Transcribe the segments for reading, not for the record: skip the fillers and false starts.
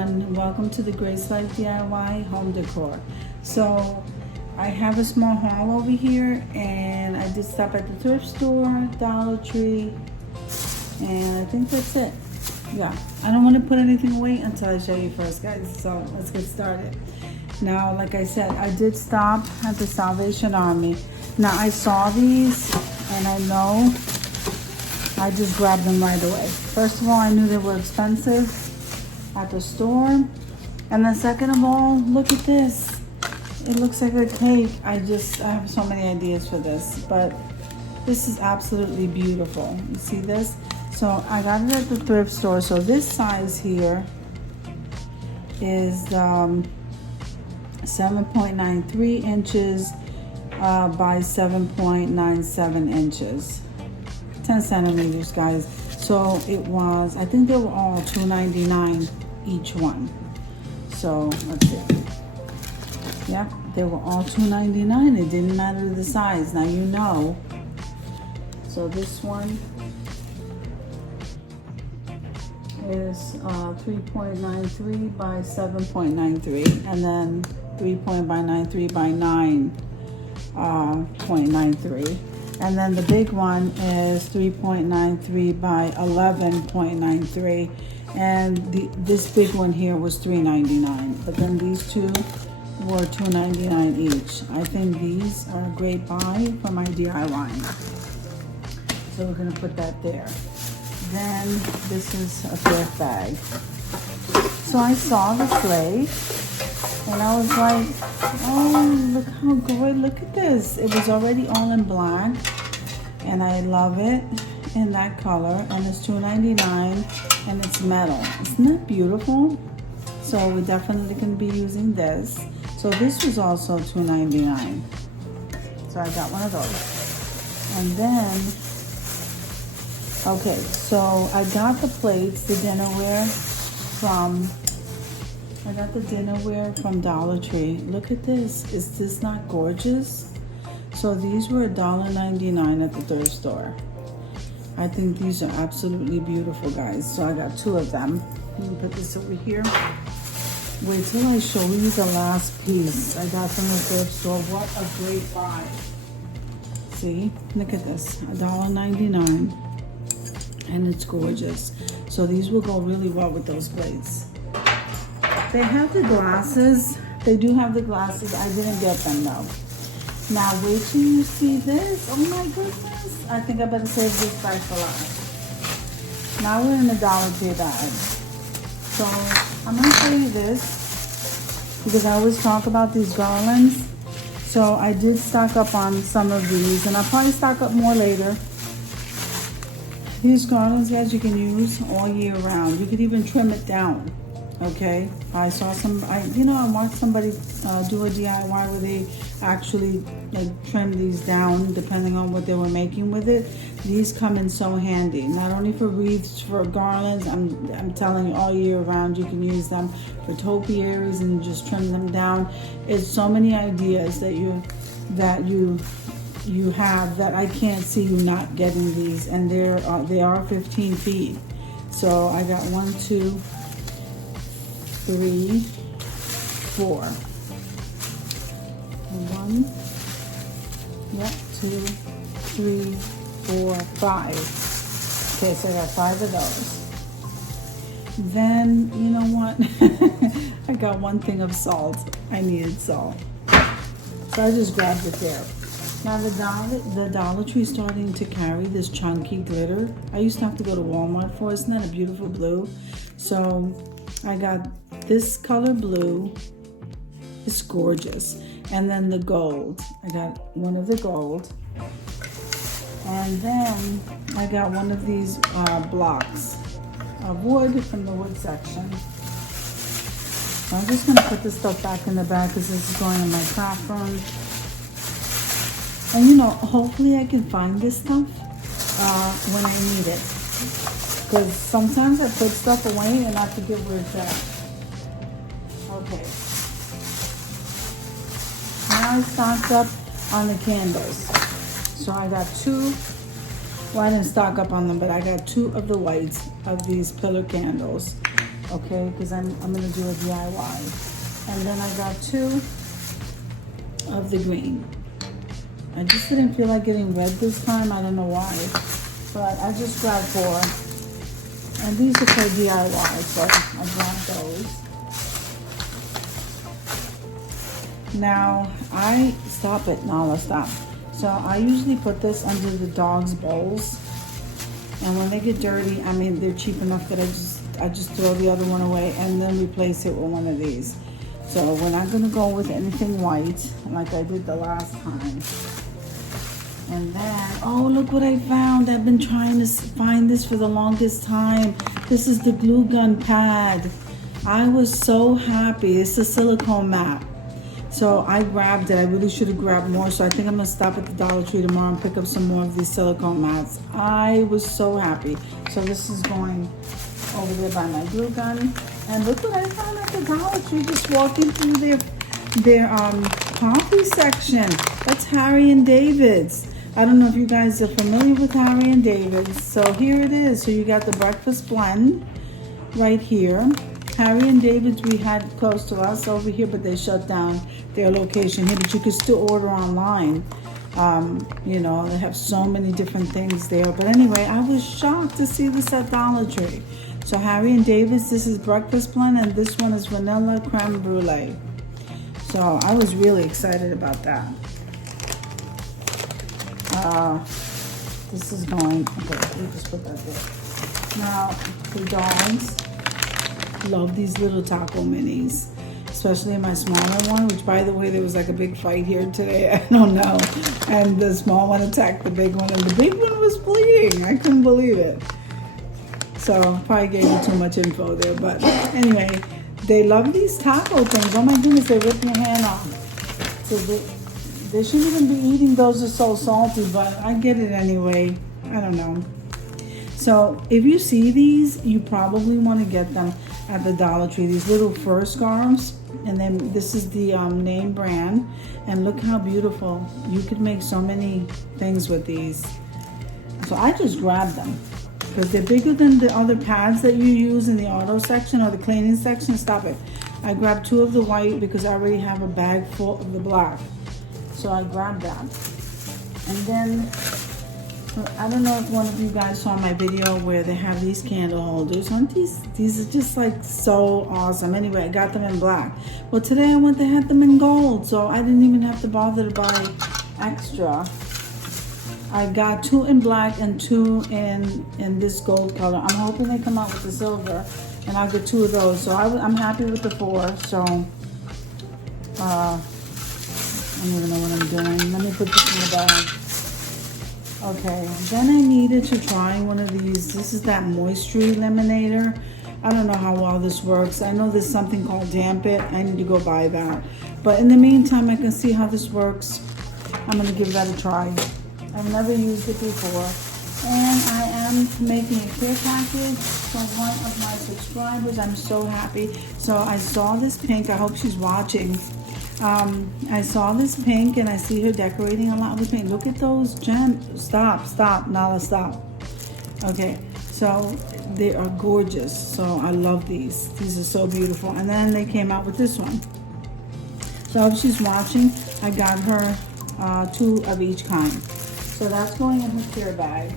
everyone, welcome to the Grace Life DIY Home Decor. So I have a small haul over here, and I did stop at the thrift store, Dollar Tree, and I think that's it. Yeah, I don't want to put anything away until I show you first, guys, so let's get started. Now, like I said, I did stop at the Salvation Army. Now I saw these, and I know I just grabbed them right away. First of all, I knew they were expensive at the store. And then second of all, look at this. It looks like a cake. I have so many ideas for this, but this is absolutely beautiful. You see this? So I got it at the thrift store. So this size here is 7.93 inches by 7.97 inches. 10 centimeters, guys. So it was, I think they were all $2.99 each one. So let's see. Yeah, they were all $2.99. It didn't matter the size. Now you know. So this one is 3.93 by 7.93, and then 3.93 by 9.93. And then the big one is 3.93 by 11.93. And this big one here was $3.99. But then these two were $2.99 each. I think these are a great buy for my DIY. So we're going to put that there. Then this is a thrift bag. So I saw the sleigh, and I was like, oh, look how good, look at this. It was already all in black, and I love it in that color, and it's $2.99, and it's metal. Isn't that beautiful? So we're definitely going to be using this. So this was also $2.99. So I got one of those. And then, okay, so I got the plates, the dinnerware from Dollar Tree. Look at this. Is this not gorgeous? So these were $1.99 at the thrift store. I think these are absolutely beautiful, guys. So I got two of them. Let me put this over here. Wait till I show you the last piece I got from the thrift store. What a great buy. See, look at this, $1.99. And it's gorgeous. So these will go really well with those plates. They have the glasses. They do have the glasses. I didn't get them though. Now wait till you see this. Oh my goodness. I think I better save this bag for last. Now we're in the Dollar Tree bag. So I'm going to show you this because I always talk about these garlands. So I did stock up on some of these, and I'll probably stock up more later. These garlands, guys, you can use all year round. You could even trim it down. Okay, I saw I watched somebody do a DIY where they actually trim these down depending on what they were making with it. These come in so handy, not only for wreaths, for garlands. I'm telling you, all year round you can use them for topiaries and just trim them down. It's so many ideas that you have that I can't see you not getting these, and they are 15 feet. So I got 1, 2, 3, 4. 1, 2, 3, 4, 5. Okay, so I got 5 of those. Then, you know what? I got one thing of salt. I needed salt. So I just grabbed it there. Now the Dollar Tree is starting to carry this chunky glitter. I used to have to go to Walmart for it. Isn't that a beautiful blue? So I got this color blue. It's gorgeous. And then the gold. I got one of the gold. And then I got one of these blocks of wood from the wood section. So I'm just going to put this stuff back in the bag because this is going in my craft room. And hopefully I can find this stuff when I need it. Because sometimes I put stuff away and I forget where it's at. Okay. Now I stocked up on the candles. So I got 2 Well, I didn't stock up on them, but I got 2 of the whites of these pillar candles. okay? Because I'm gonna do a DIY. And then I got 2 of the green. I just didn't feel like getting red this time. I don't know why, but I just grabbed 4. And these are for DIY, so I grabbed those. Now, stop it, Nala, stop. So I usually put this under the dog's bowls. And when they get dirty, I mean, they're cheap enough that I just throw the other one away and then replace it with one of these. So we're not gonna go with anything white like I did the last time. And then, oh, look what I found. I've been trying to find this for the longest time. This is the glue gun pad. I was so happy. It's a silicone mat. So I grabbed it. I really should have grabbed more. So I think I'm gonna stop at the Dollar Tree tomorrow and pick up some more of these silicone mats. I was so happy. So this is going over there by my glue gun. And look what I found at the Dollar Tree, just walking through their coffee section. That's Harry and David's. I don't know if you guys are familiar with Harry and David's. So here it is. So you got the breakfast blend right here. Harry and David's we had close to us over here, but they shut down their location here. But you can still order online. You know, they have so many different things there. But anyway, I was shocked to see this at Dollar Tree. So Harry and David's, this is breakfast blend, and this one is vanilla creme brulee. So I was really excited about that. This is going, okay, we just put that there. Now, the dogs love these little taco minis, especially my smaller one, which by the way, there was like a big fight here today. I don't know. And the small one attacked the big one, and the big one was bleeding. I couldn't believe it. So probably gave you too much info there. But anyway, they love these taco things. Oh my goodness, they rip your hand off. So they shouldn't even be eating those. Are so salty, but I get it anyway. I don't know. So if you see these, you probably want to get them at the Dollar Tree. These little fur scarves. And then this is the name brand. And look how beautiful. You could make so many things with these. So I just grabbed them. Because they're bigger than the other pads that you use in the auto section or the cleaning section. Stop it. I grabbed 2 of the white because I already have a bag full of the black. So I grabbed that. And then, I don't know if one of you guys saw my video where they have these candle holders. Aren't these are just like so awesome. Anyway, I got them in black. Well, today I went to have them in gold. So I didn't even have to bother to buy extra. I got 2 in black and 2 in this gold color. I'm hoping they come out with the silver, and I'll get 2 of those. So I'm happy with the 4. So I don't even know what I'm doing. Let me put this in the bag. Okay, then I needed to try one of these. This is that moisture eliminator. I don't know how well this works. I know there's something called Damp It. I need to go buy that. But in the meantime, I can see how this works. I'm gonna give that a try. I've never used it before. And I am making a care package for one of my subscribers. I'm so happy. So I saw this pink. I hope she's watching. I saw this pink and I see her decorating a lot with pink. Look at those gems. Stop, Nala, stop. Okay, so they are gorgeous. So I love these. These are so beautiful. And then they came out with this one. So if she's watching, I got her 2 of each kind. So that's going in her care bag.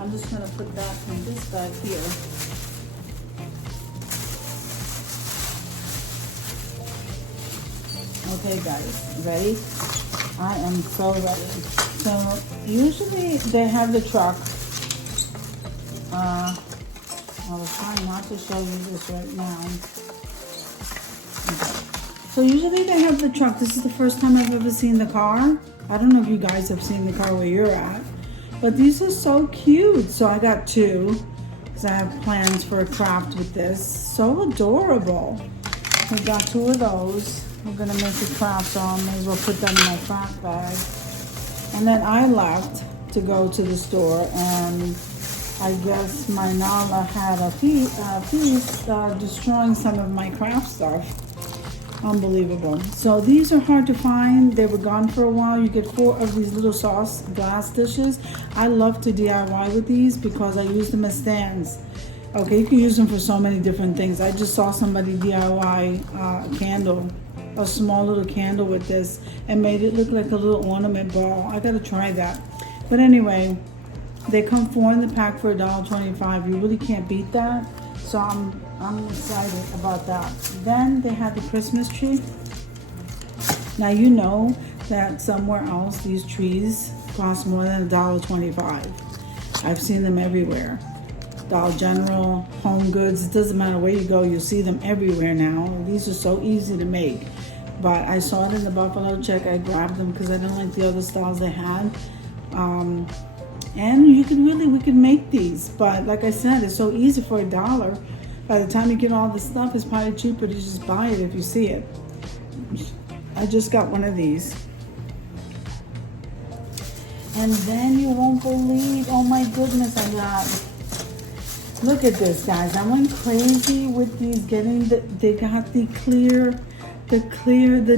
I'm just going to put that in this bag here. Okay guys, ready? I am so ready. So usually they have the truck. I was trying not to show you this right now. Okay. So usually they have the truck. This is the first time I've ever seen the car. I don't know if you guys have seen the car where you're at. But these are so cute. So I got 2 because I have plans for a craft with this. So adorable. I got 2 of those. We're going to make a craft, so I may as well put them in my craft bag. And then I left to go to the store, and I guess my Nala had a piece destroying some of my craft stuff. Unbelievable. So these are hard to find. They were gone for a while. You get 4 of these little sauce glass dishes. I love to DIY with these because I use them as stands. Okay, you can use them for so many different things. I just saw somebody DIY a candle, a small little candle with this, and made it look like a little ornament ball. I gotta try that. But anyway, they come 4 in the pack for $1.25. You really can't beat that. So I'm excited about that. Then they had the Christmas tree. Now you know that somewhere else these trees cost more than $1.25. I've seen them everywhere. Dollar General, Home Goods, it doesn't matter where you go, you'll see them everywhere now. These are so easy to make. But I saw it in the Buffalo Check. I grabbed them because I didn't like the other styles they had. And we could make these. But like I said, it's so easy for $1. By the time you get all the stuff, it's probably cheaper to just buy it if you see it. I just got one of these. And then you won't believe, oh my goodness, I got, look at this, guys. I went crazy with these, they got the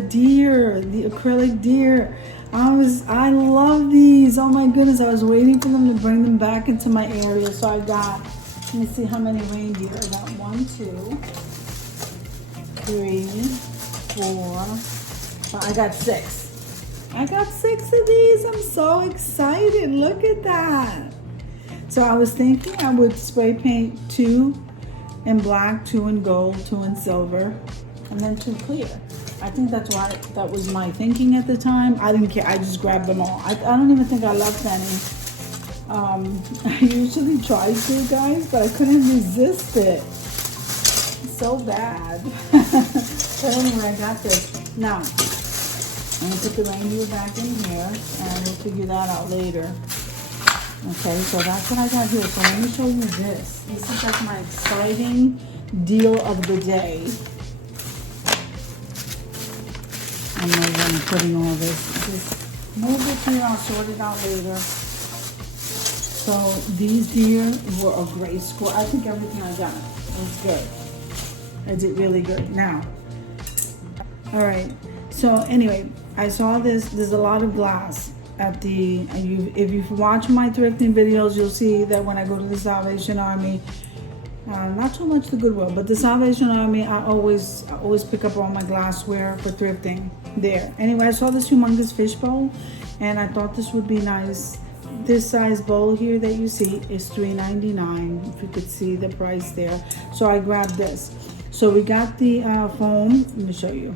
deer, the acrylic deer. I love these. Oh my goodness, I was waiting for them to bring them back into my area. So I got, let me see how many reindeer. I got 1, 2, 3, 4, 5. I got 6. I got 6 of these. I'm so excited. Look at that. So I was thinking I would spray paint 2 in black, 2 in gold, 2 in silver, and then 2 clear. I think that was my thinking at the time. I didn't care. I just grabbed them all. I don't even think I left any. I usually try to, guys, but I couldn't resist it. So bad. But anyway, I got this. Now, I'm gonna put the reindeer back in here, and we'll figure that out later. Okay, so that's what I got here. So let me show you this. This is like my exciting deal of the day. I'm not even putting all this. Just move it here. I'll sort it out later. So these deer were a great score. I think everything I got was good. I did really good. Now, all right. So anyway, I saw this. There's a lot of glass at the. If you watch my thrifting videos, you'll see that when I go to the Salvation Army, not so much the Goodwill, but the Salvation Army, I always pick up all my glassware for thrifting there. Anyway, I saw this humongous fish bowl, and I thought this would be nice. This size bowl here that you see is $3.99. If you could see the price there. So I grabbed this. So we got the foam. Let me show you.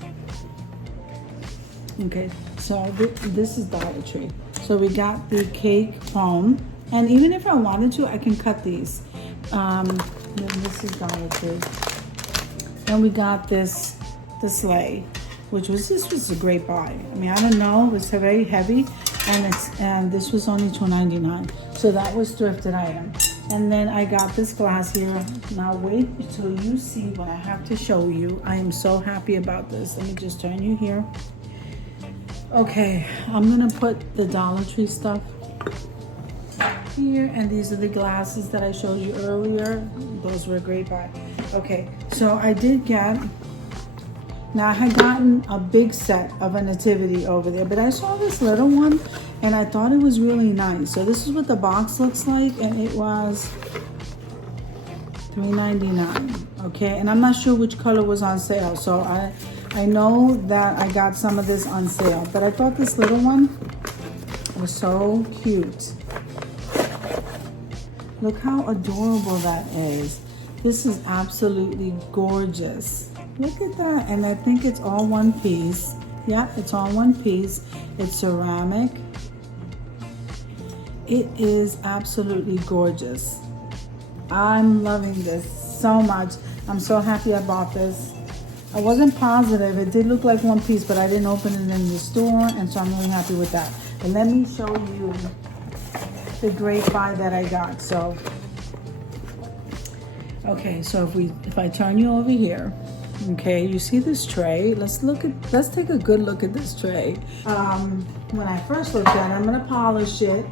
Okay, so this is Dollar Tree. So we got the cake foam, and even if I wanted to, I can cut these. This is Dollar Tree. And we got the sleigh, this was a great buy. I mean, I don't know, it was very heavy, and this was only $2.99. So that was thrifted item. And then I got this glass here. Now wait until you see what I have to show you. I am so happy about this. Let me just turn you here. Okay, I'm gonna put the Dollar Tree stuff here, and these are the glasses that I showed you earlier. Those were a great buy. Okay, so I did get, now I had gotten a big set of a nativity over there, but I saw this little one and I thought it was really nice. So this is what the box looks like, and it was $3.99. Okay, and I'm not sure which color was on sale, so I know that I got some of this on sale, but I thought this little one was so cute. Look how adorable that is. This is absolutely gorgeous. Look at that. And I think it's all one piece. Yeah, it's all one piece. It's ceramic. It is absolutely gorgeous. I'm loving this so much. I'm so happy I bought this. I wasn't positive. It did look like one piece, but I didn't open it in the store, and so I'm really happy with that. And let me show you the great buy that I got. So, okay, so if I turn you over here, okay, you see this tray. Let's take a good look at this tray. When I first looked at it, I'm gonna polish it.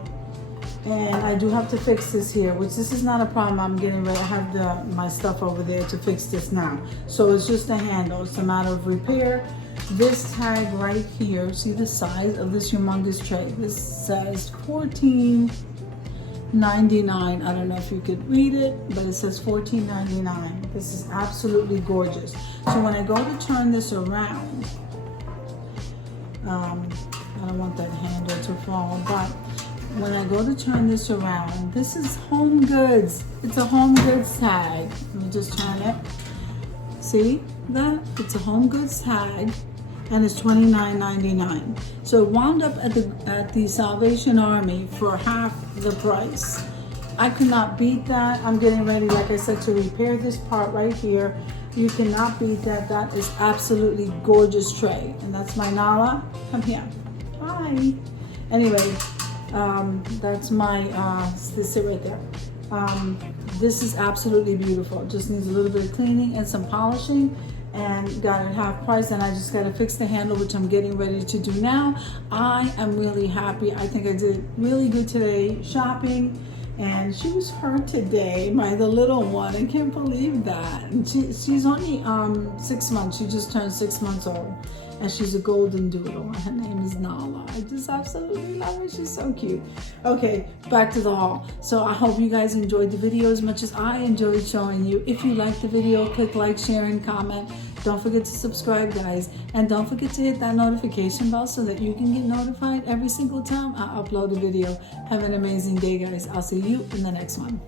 And I do have to fix this here, which this is not a problem. I'm getting ready. I have my stuff over there to fix this now. So it's just a handle. It's a matter of repair. This tag right here, see the size of this humongous tray. This says 14 $14.99. I don't know if you could read it, but it says $14.99. This is absolutely gorgeous. So when I go to turn this around, I don't want that handle to fall, but when I go to turn this around, this is Home Goods. It's a Home Goods tag. Let me just turn it. See that? It's a Home Goods tag, and it's $29.99. So it wound up at the Salvation Army for half the price. I could not beat that. I'm getting ready, like I said, to repair this part right here. You cannot beat that. That is absolutely gorgeous tray. And that's my Nala. Come here. Hi. Anyway, that's my, this is right there. This is absolutely beautiful. Just needs a little bit of cleaning and some polishing, and got it half price. And I just got to fix the handle, which I'm getting ready to do now. I am really happy. I think I did really good today shopping. And she was hurt today by the little one. I can't believe that. And she's only 6 months. She just turned 6 months old. And she's a golden doodle. Her name is Nala. I just absolutely love her. She's so cute. Okay, back to the haul. So I hope you guys enjoyed the video as much as I enjoyed showing you. If you liked the video, click like, share, and comment. Don't forget to subscribe, guys. And don't forget to hit that notification bell so that you can get notified every single time I upload a video. Have an amazing day, guys. I'll see you in the next one.